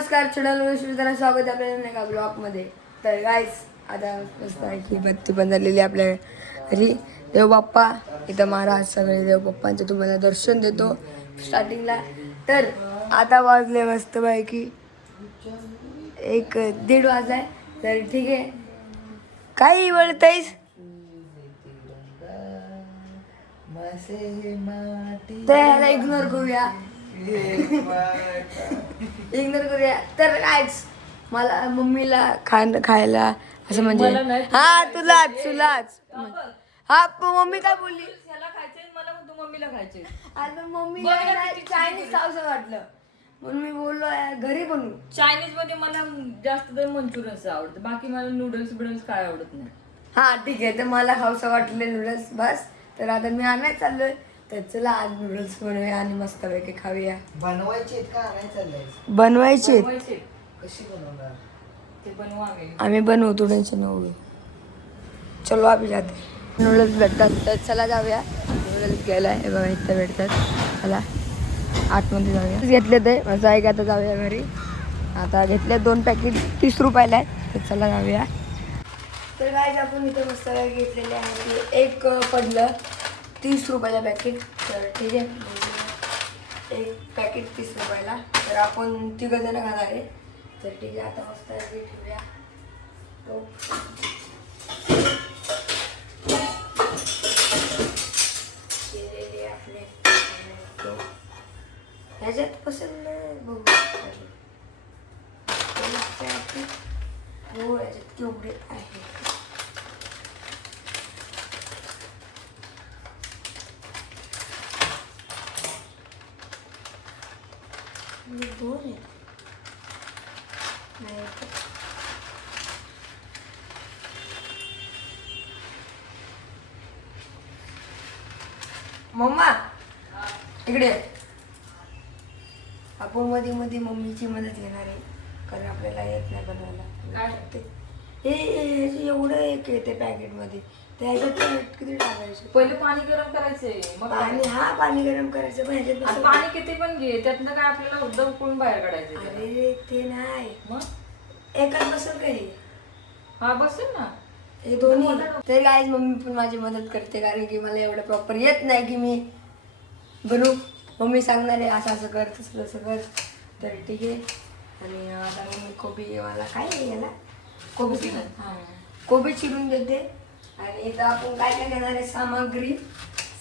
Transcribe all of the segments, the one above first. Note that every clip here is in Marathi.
नमस्कार चॅनलवर स्वागत आहे आपल्या एका ब्लॉगमध्ये. तर गाईस आता मस्त आहे की बत्ती पण झालेली आपल्या घरी. देवबाप्पा इथं महाराज सगळे देवबाप्पांचे तुम्हाला दर्शन देतो स्टार्टिंगला. तर आता वाजले मस्त की 1-1:30 वाजलाय. तर ठीक आहे, काही बोलतायस तर ह्याला इग्नोर करूया. इग्नोर करूया. तर कायच मला मम्मीला खायला असं म्हणजे हा तुलाच हा मम्मी काय बोलली ह्याला खायचंय मला म्हणतो मम्मीला खायचंय. आता मम्मी चायनीज खावंसं वाटलं म्हणून मी बोललो घरी बनवू. चायनीज मध्ये मला जास्त तर मंचुरियन्स आवडतं, बाकी मला नूडल्स बिडल्स काय आवडत नाही. हा ठीक आहे, तर मला खावंसं वाटले नूडल्स बस. तर आता मी आणायला चाललोय. तर चला आज नूडल्स बनवूया आणि मस्तपैकी खाऊया. बनवायचे का नाही चाललंय? बनवायचे कशी बनवणार ते बनवू आम्ही बनवतो, टेन्शन नको. चलो आम्ही जाते. नूडल्स भेटतात तर चला जाऊया. नूडल्स घ्यायला हे बघा इथं भेटतात. चला आतमध्ये जाऊया. घेतले ते माझं आहे का, आता जाऊया घरी. आता घेतले 2 पॅकेट 30 रुपयाला आहे. तर चला जाऊया. तर काय आपण इथे मस्त घेतलेले आहे. एक पडलं 30 रुपयाला पॅकेट. तर ठीक आहे, एक पॅकेट 30 रुपयाला. तर आपण 3 जण खाणार आहे. तर ठीक आहे, आता मस्त ठेवूया तो. आपले ह्याच्यात पसंत बघू हो, याच्यात केवढे आहे. दोन आहे मम्मा इकडे. आपण मध्ये मध्ये मम्मीची मदत घेणार आहे, कारण आपल्याला येत नाही बनवायला. हे एवढं एक येते पॅकेट मध्ये. त्याच्यात किती टाकायचे? पहिले पाणी गरम करायचंय, मग पाणी गरम करायचं. पण ह्याच्यात पाणी किती पण घे, त्यातनं काय आपल्याला उद्या उकळून बाहेर काढायचं. अरे ते नाही, मग एकाच बसल काही. हा बसेल ना हे दोन्ही. तर गाईज मम्मी पण माझी मदत करते, कारण की मला एवढं प्रॉपर येत नाही की मी बनवू. मम्मी सांगणार आहे असं असं कर, तसं तसं कर. तर ठीक आहे. आणि आता मम्मी कोबी मला काय आहे याला कोबी चिरून देते. आणि इथं आपण काय काय घेणार आहे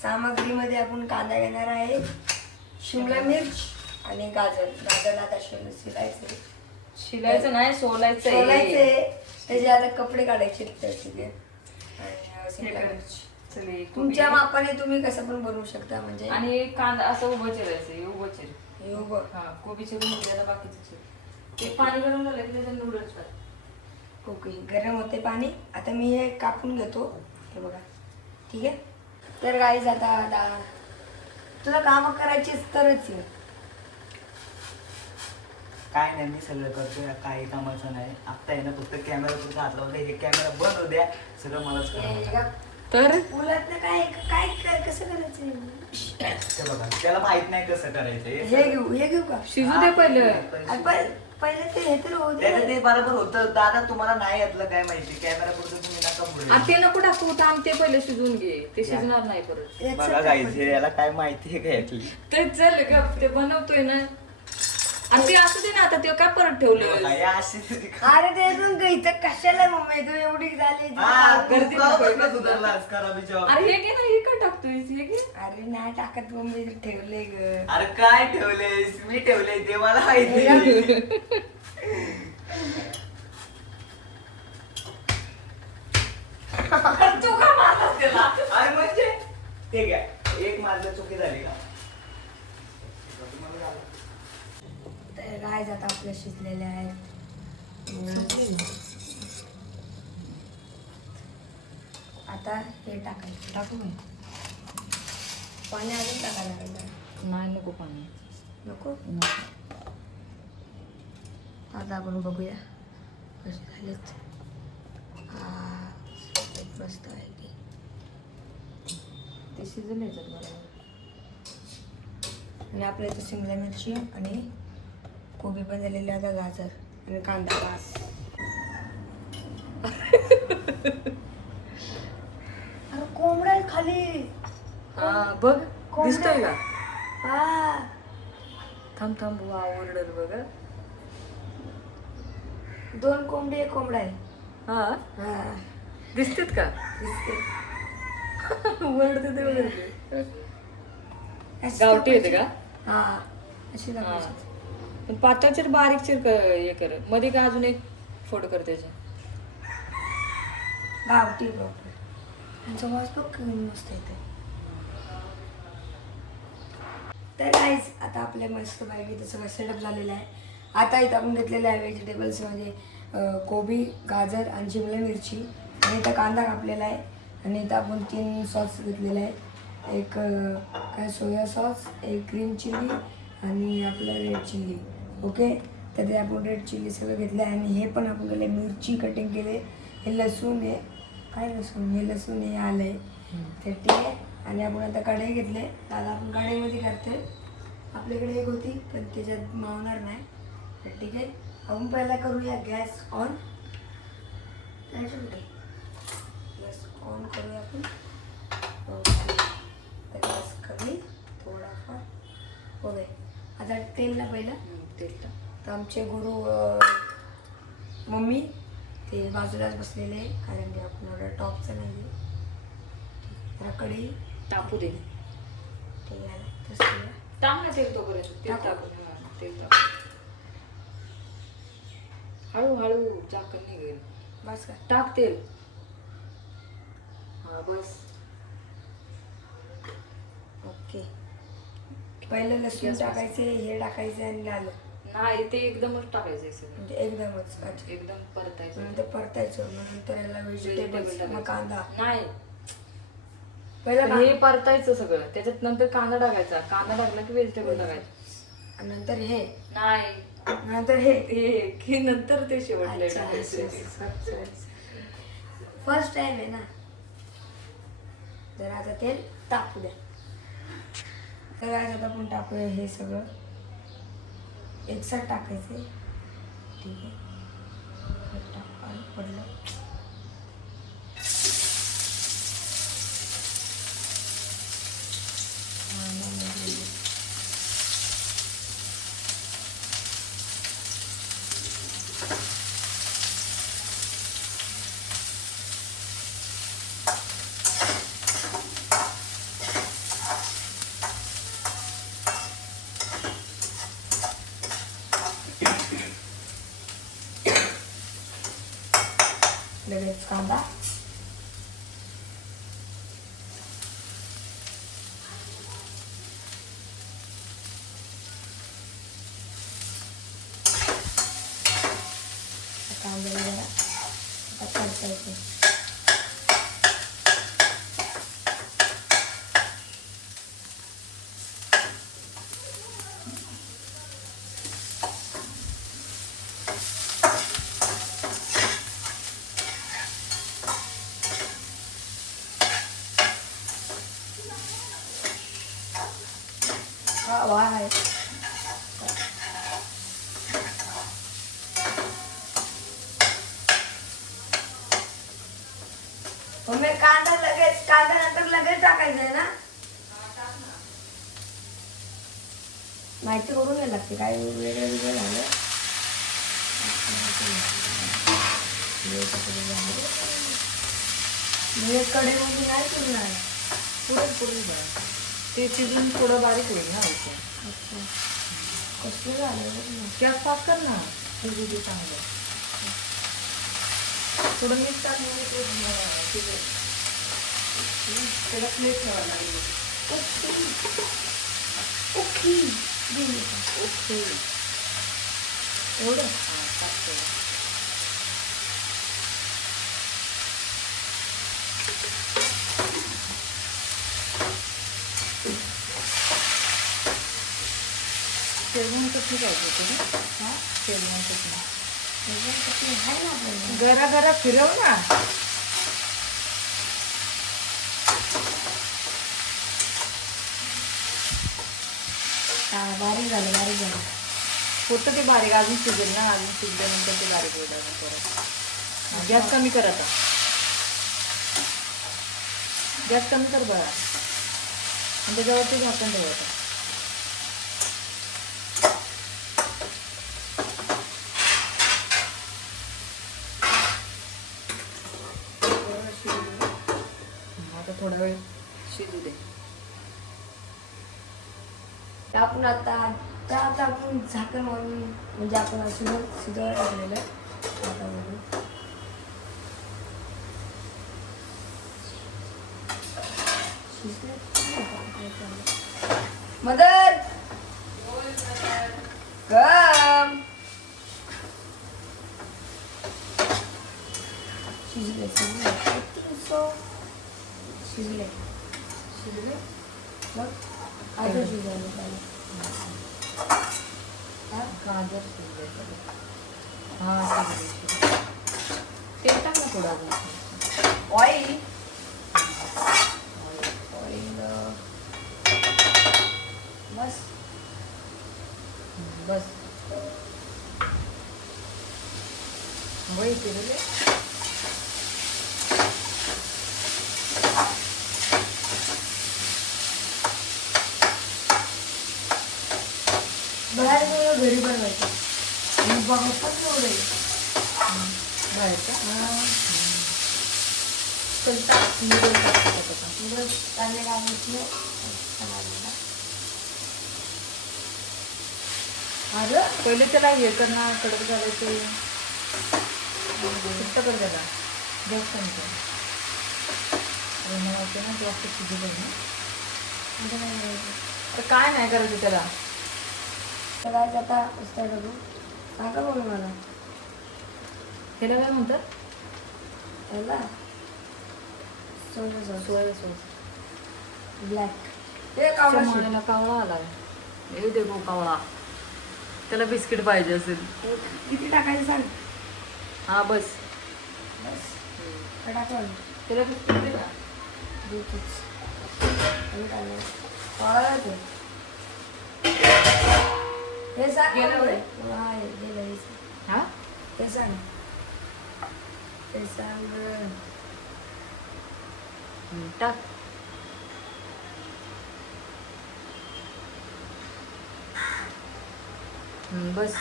सामग्रीमध्ये आपण कांदा घेणार आहे, शिमला मिर्च आणि गाजर आता शिलायचं नाही, सोलायचं. त्याचे आता कपडे काढायचे. तुमच्या मापाने तुम्ही कसं पण बनवू शकता. म्हणजे आणि कांदा असं उभं चिरायचं, उभं चिर. हे उभं. हा कोबी चिरून घ्यायला, बाकीचं चिर. ते पाणी गरम झालं की त्याच्यात नूडल्स टाक. ओके, गरम होते पाणी. आता मी हे कापून घेतो, हे बघा. ठीक आहे. तर गाईज आता तुला काम करायचीच तरच ये. काय नाही, मी सगळं करतोय, काही कामाचं नाही. आता आहे ना फक्त कॅमेरा तुझा हात लावला, हे कॅमेरा बंद होऊ द्या, सगळं मलाच करावं. तर उलट काय काय कसं करायचं ते बघा, त्याला माहित नाही कसं करायचं. हे घेऊ का? शिजू दे पहिलं. पहिले ते हे तर होऊ दे. ते बरोबर होतं दादा, तुम्हाला नाही यातलं काय माहिती. कॅमेरा पुढे तुम्ही नका पुढे. ते नको टाकू, थांब ते पहिले शिजून घे, ते शिजणार नाही परत. बघा गाईज, याला काय माहिती आहे का यातली? तर चल का ते बनवतोय ना. आणि ते असू दे ना, आता ते काय परत ठेवलं. अरे ते इथं कशाला मम्मी तू एवढी झाली. अरे हे घे ना, हे काय टाकतोय, हे घे. अरे नाही टाकत मम्मी, ठेवले ग. अरे काय ठेवलेस? मी ठेवले ते मला माहिती. तू का मारलास त्याला? अरे म्हणजे ते घ्या, एक माझ्या चुकी झाली का? तर काय आता आपल्या शिजलेले आहेत. आता हे टाकायचं. टाकू मी पाणी अजून टाकायला लागेल. नाही नको पाणी, नको. आता आपण बघूया कसे झालेत. मस्त आहे की ते शिजून यायचं बरोबर. आणि आपल्या इथं शिमला मिरची आणि कोबी पण झालेली आता गाजर आणि कांदा भास. अरे कोंबड्या आहेत खाली. हा बघ दिसतोय का? हा थांब थांब वा ओरडल बघ. 2 कोंबडी 1 कोंबडा आहे. हा हा दिसतेत का? दिसते. ओरडते ते ओरडते. अशी गावठी येते दाबायची. का? हा अशी हा. दाबायची. पण पातळ चिर बारीक चिर हे कर मध्ये का अजून एक फोड कर त्याचे. गावठी प्रॉपर. त्यांचा वास बघ किती मस्त येते. तर गाईज आता आपल्या मस्त पैकी इथं सगळं सेटअप झालेलं आहे. आता इथं आपण घेतलेलं आहे व्हेजिटेबल्स म्हणजे कोबी गाजर आणि शिमला मिरची आणि इथं कांदा कापलेला आहे आणि इथं आपण 3 सॉस घेतलेले आहे. एक काय सोया सॉस, एक ग्रीन चिली आणि आपलं रेड चिली. ओके तर ते आपण रेड चिली सगळं घेतलं आहे आणि हे पण आपण केलं मिरची कटिंग केले. हे लसूण आहे. काय लसूण? हे लसूण हे आलं आहे ते ठीक आहे. आणि आपण आता कढई घेतले. दादा आपण कढईमध्ये करतोय. आपल्याकडे एक होती पण त्याच्यात मावणार नाही तर ठीक आहे. आपण पहिला करूया गॅस ऑन. गॅस ऑन करूया आपण. ओके तर गॅस कमी थोडाफार ओके. आता तेल ना पहिलं तेल टाक. तर आमचे गुरु मम्मी ते बाजूलाच बसलेले आहे कारण की आपण एवढं टॉपचं नाही आहे. जरा कढई टाकू दे. ठीक आहे तसं टाक ना तेल तोपर्यंत. तेल टाकू. टाकू. तेल टाक. हळूहळू झाकण निघेल. बस का टाक तेल. हा बस. ओके पहिलं लसूण टाकायचे हे टाकायचे आणि आलं नाही ते एकदमच टाकायचं सगळं. म्हणजे एकदमच अच्छा. एकदम परतायचं. नंतर परतायचं मग नंतर याला व्हेजिटेबल्स मग कांदा नाही पहिला हे परतायचं सगळं त्याच्यात नंतर कांदा टाकायचा. कांदा टाकला की व्हेजिटेबल टाकायचं. आणि नंतर हे नाही नंतर हे हे की नंतर ते शेवटला फर्स्ट टाइम आहे ना. जर आता तेल टाकू द्या. तर आज आता आपण टाकूया हे सगळं एकसाथ टाकायचे. ठीक आहे पडलं. लगेच कांदा कांदा वगैरे आता परतायचे. वा आहे मम्मी कांदा नंतर लगेच टाकायचं आहे ना. माहिती करून घ्यायला लागते काय वेगळं वेगळं झालं. म्हणजे कढईमध्ये नाही शिजणार. पुढे ते शिजून थोडं बारीक होईल ना. अच्छा कसं झालं गॅस साफ कर ना. शिजू चांगलं. थोडं मीठ टाक. त्याला प्लेट ठेवायला लागेल. ओके ओके एवढं हां टाकतो. शेजवान चटणी पाहिजे तुला. हां शेजवान चटणी आहे ना आपल्याला. जरा जरा फिरव ना. बारीक झालं. होतं ते बारीक अजून शिजेल ना, अजून शिजल्यानंतर ते बारीक होईल अजून परत. गॅस कमी कर आता. गॅस कमी कर बघा आणि त्याच्यावरती झाकण ठेवायचं. आता थोडा वेळ शिजू दे. आपण आता आपण झाकण मारून म्हणजे आपण शिजवायला टाकलेलं आहे. आता बघू. Mother come. शिजले मग आता शिजायला पाहिजे. गाजर शिजले. हा शिजले. तेल टाक ना थोडं अजून. ऑइल बस बस वही शिजले. बाहेर गेलो घरी बनवायचं आणि बघतात एवढे बाहेरचा कांदे घालायचे. अरे पहिले त्याला हे करणार, कडक घालायचे. सुट्ट कर त्याला जास्त कमी कर. मला वाटतं ना जास्त शिजू दे ना. तर काय नाही करायचं त्याला. सगळ्यात आता उस्ता टाकू. सांगा बघू मला ह्याला काय म्हणतात? याला soya sauce soya sauce. Black हे कावळा शेप. मला कावळा आलाय. हे दे गो कावळा. त्याला बिस्किट पाहिजे असेल. किती टाकायचं सांग. हा बस. बस टाकून त्याला बिस्किट दे ना. दूधच आणि टाकलं. कावळा ते हे सांग गेलं मला. होय? हा हे गेलं हे सांग. हा हे सांग. हे सांग. टाक. बस.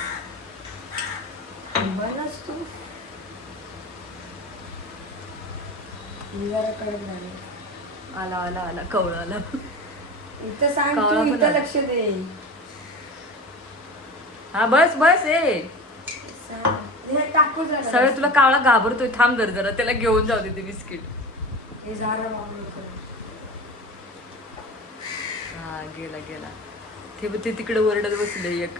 बनच तू जरा कडक झाले. आला आला आला कवळा आला. इथं सांग कावळा तू पण इथं आला. लक्ष दे. हा बस बस ए. सांग. हे टाकू जरा. सगळे तुला कावळा घाबरतोय. थांब जरा त्याला घेऊन जाऊ दे ते बिस्किट. हे झालं मागून हा गेला गेला. ते तिकडे ओरडत बसले एक.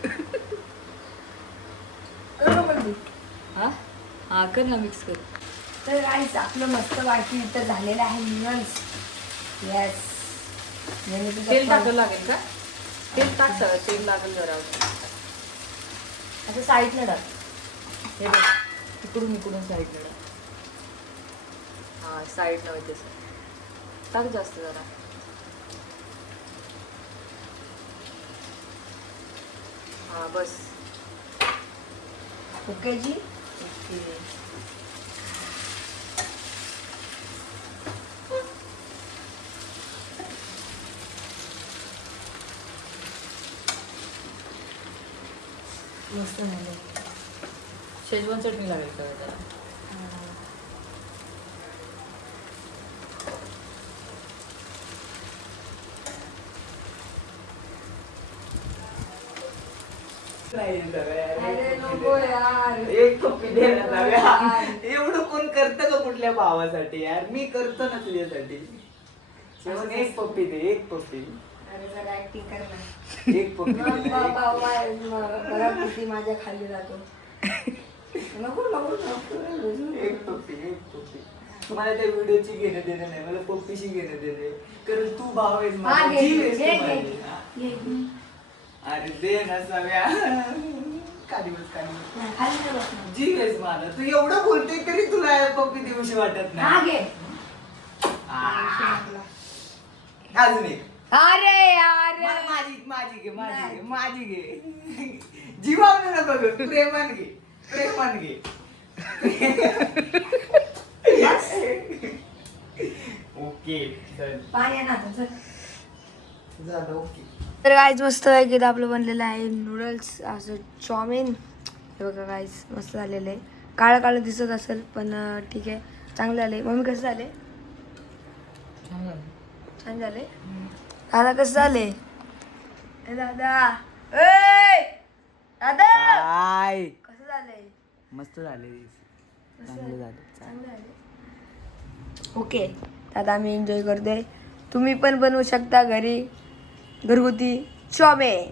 हा हा कर ना मिक्स कर. तर गाईस आपलं मस्त वाटी इथं झालेलं आहे नूडल्स. येस तेल टाकावं लागेल का? तेल टाक सगळं. तेल लागेल जरा. असं साईडला टाक. हे बघ तिकडून इकडून साईडला टाक. हा साईडला होते सर. टाक जास्त जरा. हा बस. ओके जी. ओके. मस्त झालं. शेजवान चटणी लागेल का त्याला? अरे नको यार. एक कॉपी दे ना नव्या. एवढं कोण करतं का कुठल्या भावासाठी यार? मी करतो ना तुझ्यासाठी. शेवट एक पप्पी दे. एक पप्पी. अरे जरा ऍक्टिंग कर ना. एक पप्पी दे. बघा किती माझ्या खाली जातो. नको नको नको. एक पप्पी. एक पप्पी. मला त्या व्हिडिओची घेणं देणं नाही. मला पप्पीशी घेणं देणं. कारण तू भाव आहेस हा, माझा. घे, जीव आहेस घे, तू घे, माझी. घे. घे. अरे दे ना सव्या. खाली बस खाली बस. नाही, खाली नाही बसणार. जीव आहेस माझा. तू एवढं बोलते तरी तुला पप्पी देऊशी वाटत हा नाही. घे. अजून एक. अरे यार. माझी घे. माझी घे. माझी घे. जीवावून नका घेऊ, प्रेमान घे, प्रेमान घे. ओके चल. पाणी ना आता चल. झालं ओके. तर गाईज मस्त आहे की आपलं बनलेलं आहे नूडल्स असं चाऊमिन. हे बघा गाईज मस्त झालेलं आहे. काळं काळं दिसत असेल पण ठीक आहे चांगलं झाले. मम्मी कसं झाले? छान झाले. दादा कसं झाले? ए दादा ए दादा काय कसं झाले? मस्त झाले, चांगले झाले. चांगलं झाले. ओके दादा आम्ही एन्जॉय करतोय. तुम्ही पण बनवू शकता घरी घरगुती चाऊमिन.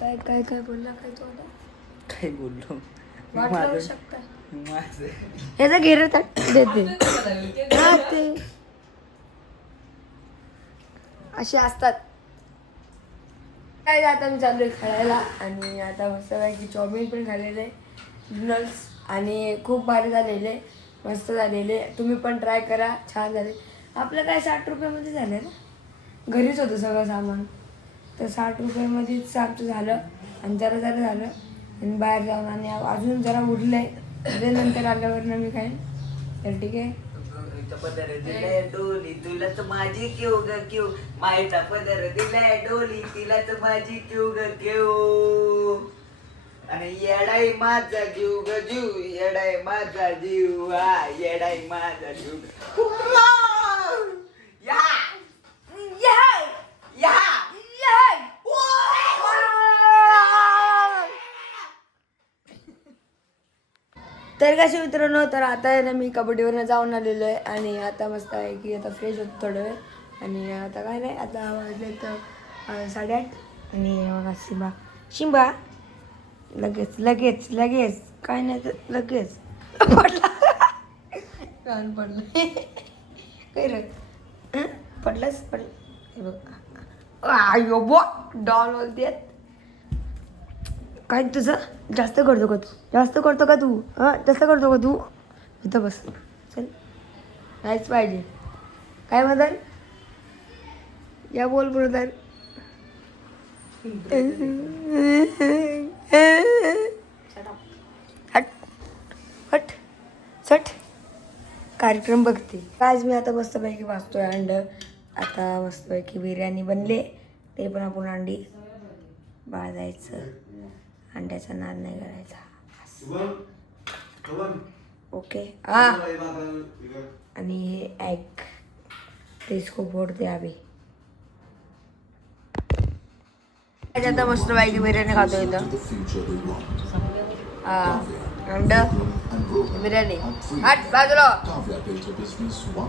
काय काय काय बोलला काय तो आता? काय बोललो वाट लावू शकता. माझं ह्याचा घेर देते हा, ते असे असतात. काय आता मी चालू आहे खेळायला आणि आता मस्त की चाऊमिन पण झालेलं आहे नूडल्स आणि खूप भारी झालेले मस्त झालेले. तुम्ही पण ट्राय करा छान झाले. आपलं काय 60 रुपयामध्ये झालं ना. घरीच होतं सगळं सामान तर 60 रुपयामध्येच आमचं झालं आणि जरा जरा झालं आणि बाहेर जाऊन आणि अजून जरा उरलं आहे ते नंतर आल्यावर मी खाईन. तर ठीक आहे. पदर दिलाय डोली तुलाच माझी क्यू ग क्यू मायचा पदर दिलाय डोली तिलाच माझी क्यू ग क्यू आणि येडाई माझा जीव ग जीव येडाई माझा जीव हा येडाई माझा जीव या या तर कसे मित्रांनो तर आता आहे ना मी कबड्डीवरनं जाऊन आलेलो आहे आणि आता मस्त आहे की आता फ्रेश होतो थोडं वेळ आणि आता काय नाही आता वाजले तर 8:30 आणि बघा शिंबा लगेच लगेच लगेच काय नाही तर लगेच पडला कान पडलं काय रे पडलंच पडलं हे बघ आयो बो डॉल बोलतेत. काय तुझं जास्त करतो का तू जास्त करतो का तू हां जास्त करतो का तू इथं बस चल नाहीच पाहिजे काय म्हणतात या बोल ब्रदर. हट हट सट कार्यक्रम बघते. आज मी आता मस्तपैकी वाचतोय अंड. आता मस्तपैकी बिर्याणी बनले ते पण आपण अंडी बाळायचं. अंड्याचा नाद नाही करायचा. ओके हा आणि हे एग ते इसको फोडते अभी. आता मस्त पैकी बिर्याणी खातो इथं. हा अंड बिर्याणी हट बाजूला.